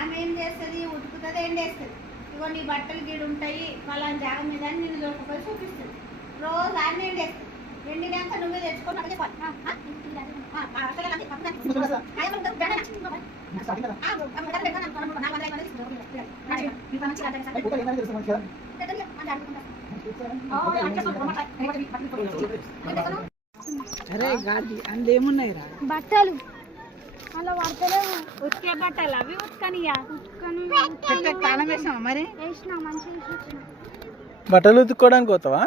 ఆమె ఏం చేస్తుంది, ఉతుకుతుంది, ఎండేస్తుంది. ఇగో నీ బట్టలు గీడు ఉంటాయి పలానా జాగ మీద అని నిన్ను దొరకపోయి చూపిస్తుంది. రోజు ఆమె ఎండేస్తుంది. ఎండినాక నువ్వే తెచ్చుకొని అందులోమున్నాయి బట్టలు అలా పడతలేవు. ఉతికే బట్టలు అవి ఉతకనియా తాళం వేసామా మరి? వేసిన మంచిగా బట్టలు ఉతుక్కోవడానికి పోతావా?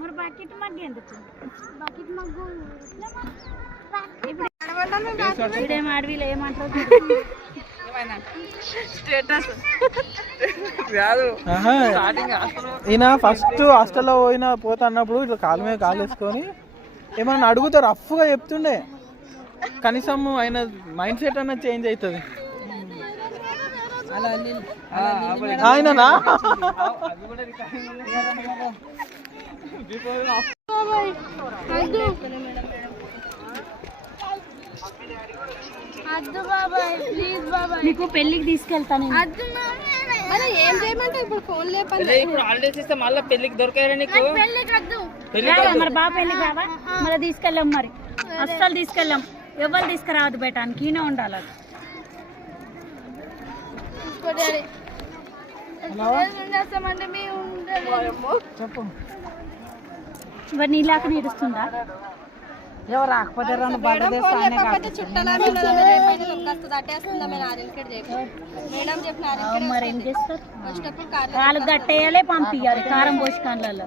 మరి బకెట్ మగ్గు ఎందుకు? బకెట్ మగ్గు ఇప్పుడేం అడవిలో ఏమంటారు ఈయన ఫస్ట్ హాస్టల్లో పోతా అన్నప్పుడు ఇట్లా కాలు మీద కాలు వేసుకొని ఏమన్నా అడుగుతా రఫ్గా చెప్తుండే. కనీసం ఆయన మైండ్ సెట్ అన్న చేంజ్ అవుతుంది. ఆయననా? అద్దు బాబాయ్ ప్లీజ్ బాబాయ్, నీకు పెళ్ళికి తీసుకెళ్తాను. ఏం చేయమంటే ఇప్పుడు ఫోన్ లేపండి. ఇప్పుడు హాలిడేస్ ఇస్తే మళ్ళీ పెళ్లికి దొరకారా నీకు? మరి బాబా పెళ్ళికి రావా? మరి తీసుకెళ్ళాం, మరి అస్సలు తీసుకెళ్ళాం. ఎవరు తీసుకురావద్దు బయటానికి, ఈయన ఉండాలి. మరి నీలాక నీడుస్తుందా? ఎవరు రాకపోతే మరి ఏం చేస్తారు? కాలు కట్టేయాలి, పంపించాలి కారం పోసి కాళ్ళలో.